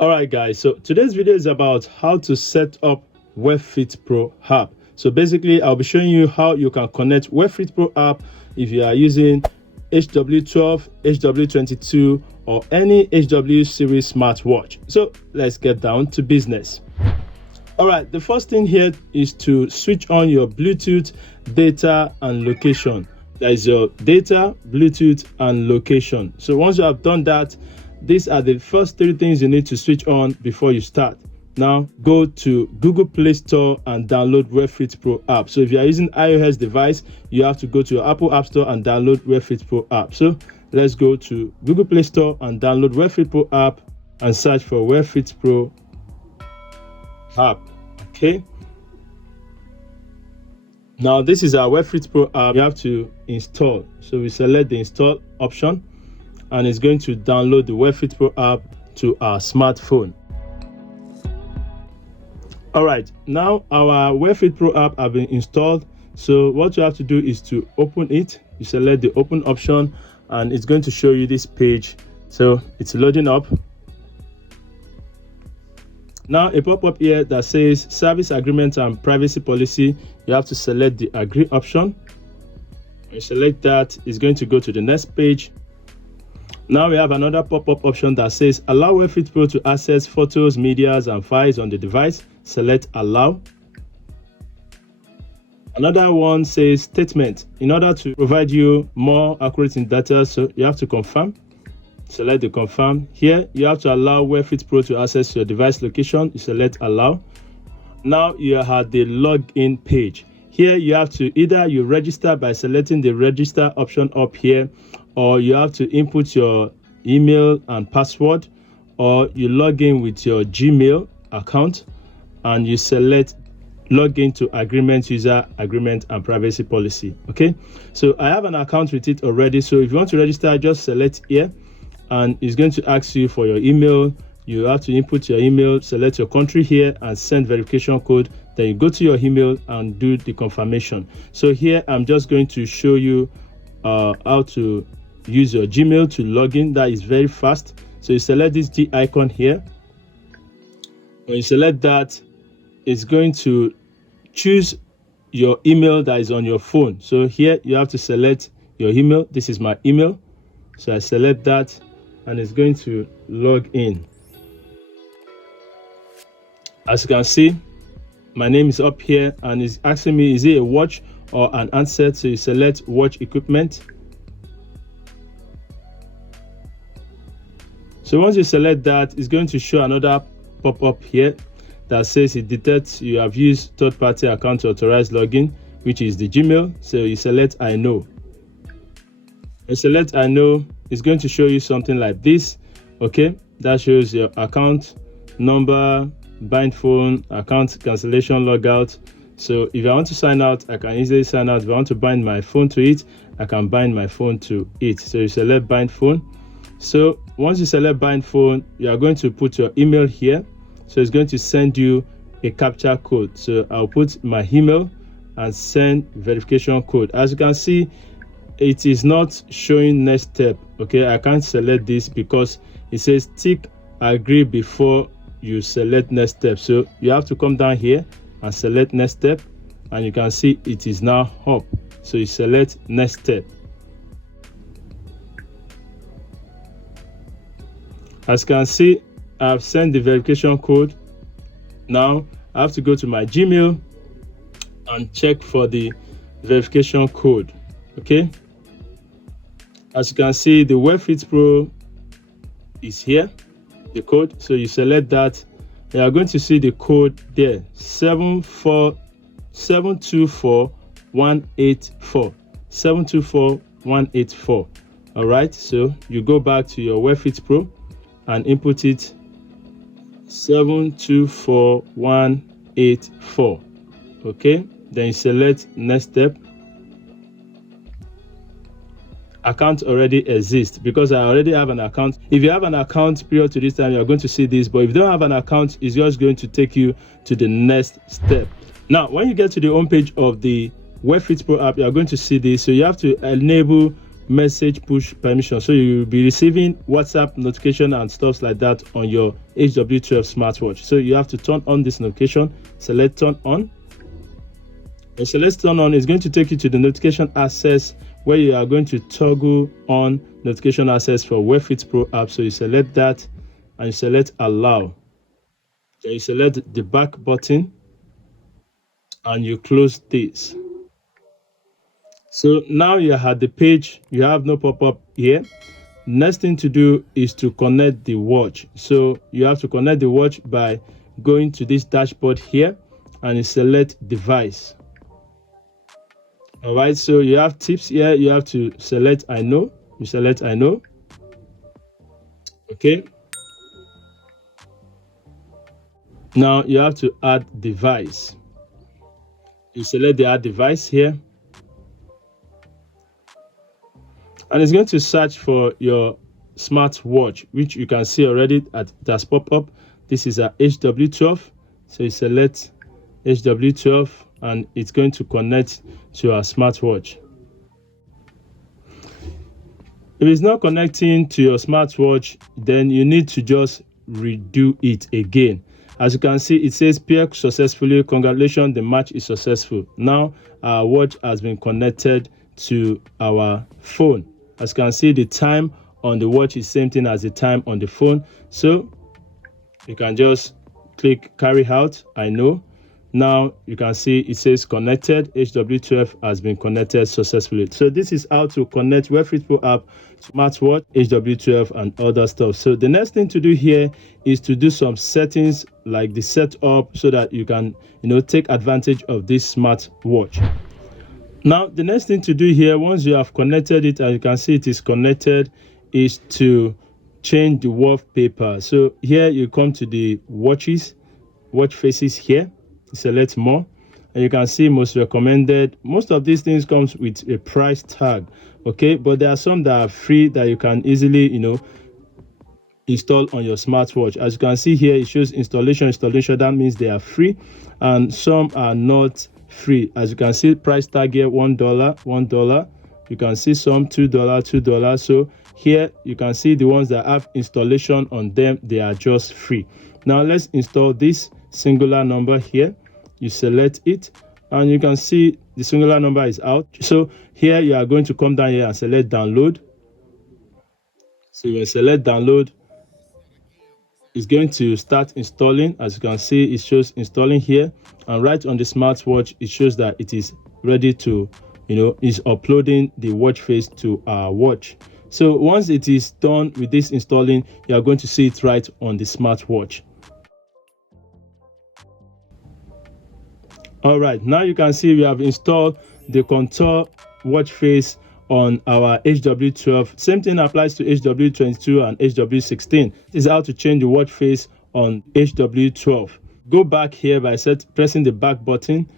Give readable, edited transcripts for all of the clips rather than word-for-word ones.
All right, guys, so today's video is about how to set up Wearfit Pro app. So basically, I'll be showing you how you can connect Wearfit Pro app if you are using HW12, HW22, or any HW series smartwatch. So let's get down to business. All right, the first thing here is to switch on your Bluetooth, data, and location. That is your data, Bluetooth, and location. So once you have done that, these are the first three things you need to switch on before you start. Now go to Google Play Store and download Wearfit Pro app. So if you are using iOS device, you have to go to your Apple App Store and download Wearfit Pro app. So let's go to Google Play Store and download Wearfit Pro app and search for Wearfit Pro app. Okay. Now this is our Wearfit Pro app. You have to install. So we select the install option, and it's going to download the Wearfit Pro app to our smartphone. All right, now our Wearfit Pro app have been installed. So what you have to do is to open it. You select the open option, and it's going to show you this page. So it's loading up. Now a pop-up here that says service agreement and privacy policy. You have to select the agree option. When you select that, it's going to go to the next page. Now we have another pop-up option that says allow Wearfit Pro to access photos, medias, and files on the device. Select allow. Another one says statement. In order to provide you more accurate data, so you have to confirm. Select the confirm. Here you have to allow Wearfit Pro to access your device location. You select allow. Now you are at the login page. Here you have to either you register by selecting the register option up here, or you have to input your email and password, or you log in with your Gmail account and you select login to agreement, user agreement, and privacy policy. Okay, so I have an account with it already. So if you want to register, just select here, and it's going to ask you for your email. You have to input your email, select your country here, and send verification code. Then you go to your email and do the confirmation. So here I'm just going to show you how to use your Gmail to log in. That is very fast. So you select this G icon here. When you select that, it's going to choose your email that is on your phone. So here you have to select your email. This is my email. So I select that, and it's going to log in. As you can see, my name is up here, and it's asking me, is it a watch or an handset? So you select watch equipment. So once you select that, it's going to show another pop-up here that says it detects you have used third-party account to authorize login, which is the Gmail. So you select I know. And select I know, it's going to show you something like this. Okay, that shows your account number, bind phone, account cancellation, logout. So if I want to sign out, I can easily sign out. If I want to bind my phone to it, I can bind my phone to it. So you select bind phone. So once you select bind phone, you are going to put your email here. So it's going to send you a captcha code. So I'll put my email and send verification code. As you can see, it is not showing next step. Okay, I can't select this because it says tick agree before you select next step. So you have to come down here and select next step, and you can see it is now up. So you select next step. As you can see, I've sent the verification code. Now I have to go to my Gmail and check for the verification code. Okay, as you can see, the Wearfit Pro is here, the code. So you select that, you are going to see the code there, 74724 724 all right, so you go back to your Wearfit Pro and input it, 724184. okay, then you select next step. Account already exists because I already have an account. If you have an account prior to this time, you're going to see this, but if you don't have an account, it's just going to take you to the next step. Now when you get to the home page of the Wearfit Pro app, you're going to see this. So you have to enable message push permission, so you'll be receiving WhatsApp notification and stuff like that on your HW12 smartwatch. So you have to turn on this notification, select turn on, and select turn on is going to take you to the notification access, where you are going to toggle on notification access for Wearfit Pro app. So you select that and you select allow, then you select the back button and you close this. So now you're at the page, you have no pop-up here. Next thing to do is to connect the watch. So you have to connect the watch by going to this dashboard here and you select device. All right, so you have tips here. You have to select I know. You select I know. Okay. Now you have to add device. You select the add device here. And it's going to search for your smartwatch, which you can see already at it has popped up. This is a HW12. So you select HW12 and it's going to connect to our smartwatch. If it's not connecting to your smartwatch, then you need to just redo it again. As you can see, it says pair successfully. Congratulations, the match is successful. Now our watch has been connected to our phone. As you can see, the time on the watch is same thing as the time on the phone. So you can just click carry out I know. Now you can see it says connected. HW12 has been connected successfully. So this is how to connect Wearfit Pro app, smartwatch, HW12 and other stuff. So the next thing to do here is to do some settings like the setup, so that you can take advantage of this smartwatch. Now the next thing to do here, once you have connected it and you can see it is connected, is to change the wallpaper. So here you come to the watch faces here, select more, and you can see most recommended. Most of these things comes with a price tag, okay, but there are some that are free that you can easily install on your smartwatch. As you can see here, it shows installation. That means they are free, and some are not free. As you can see, price tag here $1. You can see some $2. So here you can see the ones that have installation on them, they are just free. Now let's install this singular number here. You select it and you can see the singular number is out. So here you are going to come down here and select download. So you select download, it's going to start installing. As you can see, it shows installing here, and right on the smartwatch it shows that it is ready to is uploading the watch face to our watch. So once it is done with this installing, you are going to see it right on the smartwatch. All right, now you can see we have installed the contour watch face on our HW12. Same thing applies to HW22 and HW16. This is how to change the watch face on HW12. Go back here by pressing the back button.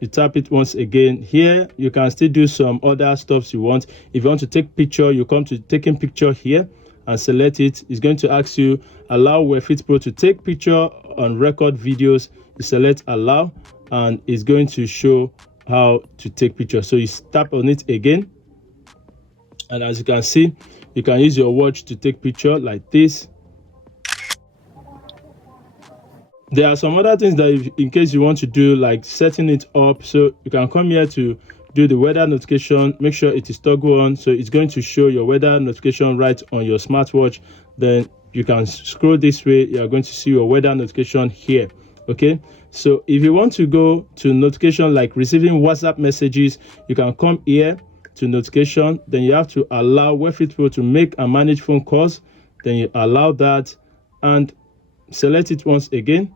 You tap it once again. Here you can still do some other stuff you want. If you want to take picture, you come to taking picture here and select it. It's going to ask you allow Wearfit Pro to take picture and record videos. You select allow and it's going to show how to take pictures. So you tap on it again, and as you can see, you can use your watch to take picture like this. There are some other things that in case you want to do, like setting it up. So you can come here to do the weather notification. Make sure it is toggle on, so it's going to show your weather notification right on your smartwatch. Then you can scroll this way, you are going to see your weather notification here. Okay, so if you want to go to notification like receiving WhatsApp messages, you can come here to notification. Then you have to allow Wearfit Pro to make and manage phone calls. Then you allow that and select it once again.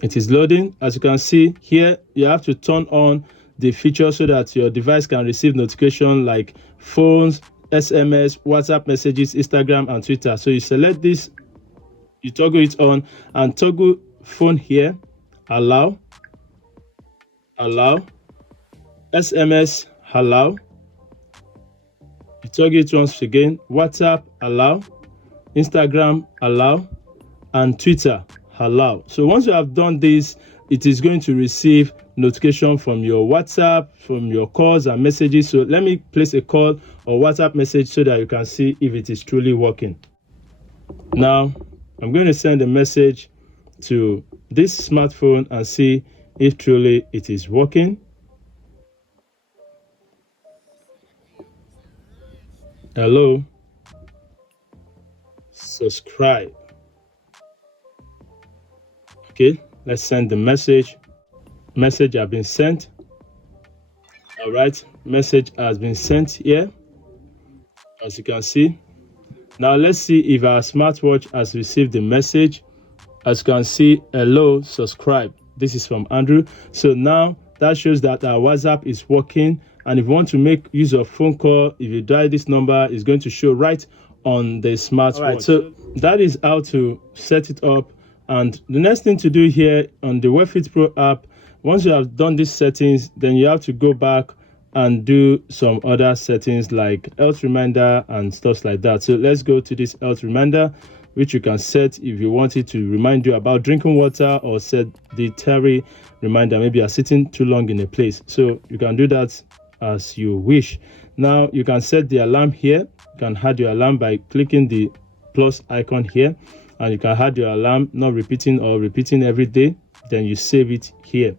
It is loading. As you can see here, you have to turn on the feature so that your device can receive notification like phones, SMS, WhatsApp messages, Instagram and Twitter. So you select this, you toggle it on, and toggle phone here, allow, SMS, allow. You toggle it once again, WhatsApp, allow, Instagram, allow, and Twitter, allow. So once you have done this, it is going to receive notification from your WhatsApp, from your calls and messages. So let me place a call or WhatsApp message so that you can see if it is truly working. Now I'm going to send a message to this smartphone and see if truly it is working. Hello, subscribe. Okay, let's send the message. Message has been sent. All right, message has been sent here, as you can see. Now let's see if our smartwatch has received the message. As you can see, hello, subscribe. This is from Andrew. So now that shows that our WhatsApp is working. And if you want to make use of phone call, if you dial this number, it's going to show right on the smartwatch. Right, so that is how to set it up. And the next thing to do here on the Wearfit Pro app, once you have done these settings, then you have to go back and do some other settings like health reminder and stuff like that. So let's go to this health reminder, which you can set if you want it to remind you about drinking water, or set the Terry reminder, maybe you're sitting too long in a place. So you can do that as you wish. Now you can set the alarm here. You can add your alarm by clicking the plus icon here, and you can add your alarm, not repeating or repeating every day. Then you save it here.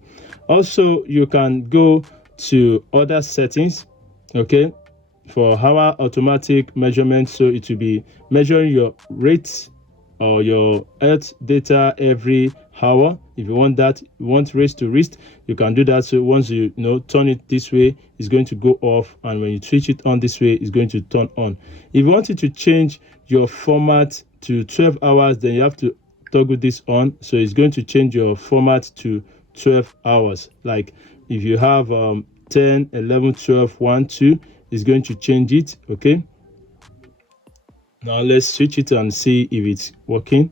Also, you can go to other settings, okay, for our automatic measurement. So it will be measuring your rates or your health data every hour. If you want that, you want wrist to wrist, you can do that. So once you turn it this way, it's going to go off, and when you switch it on this way, it's going to turn on. If you want it to change your format to 12 hours, then you have to toggle this on. So it's going to change your format to 12 hours. Like if you have 10, 11, 12, 1, 2, it's going to change it. Okay, now let's switch it and see if it's working.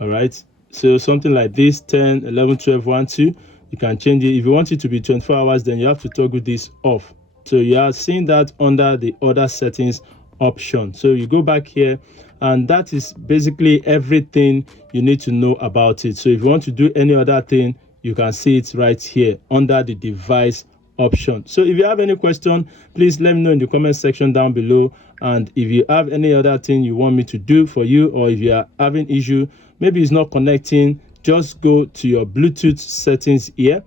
All right, so something like this, 10, 11, 12, 1, 2, you can change it. If you want it to be 24 hours, then you have to toggle this off. So you are seeing that under the other settings option. So you go back here, and that is basically everything you need to know about it. So if you want to do any other thing, you can see it right here under the device option. So if you have any question, please let me know in the comment section down below. And if you have any other thing you want me to do for you, or if you are having issue, maybe it's not connecting, just go to your Bluetooth settings here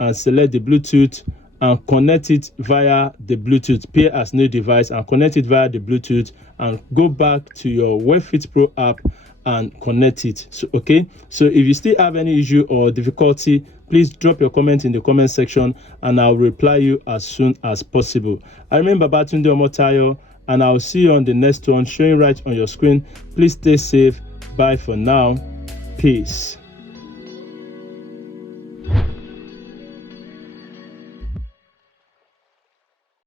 and select the Bluetooth and connect it via the Bluetooth. Pair as new device and connect it via the Bluetooth, and go back to your Wearfit Pro app and connect it. So okay, so if you still have any issue or difficulty, please drop your comment in the comment section and I'll reply you as soon as possible. I remember Babatunde Omotayo, and I'll see you on the next one showing right on your screen. Please stay safe. Bye for now. Peace.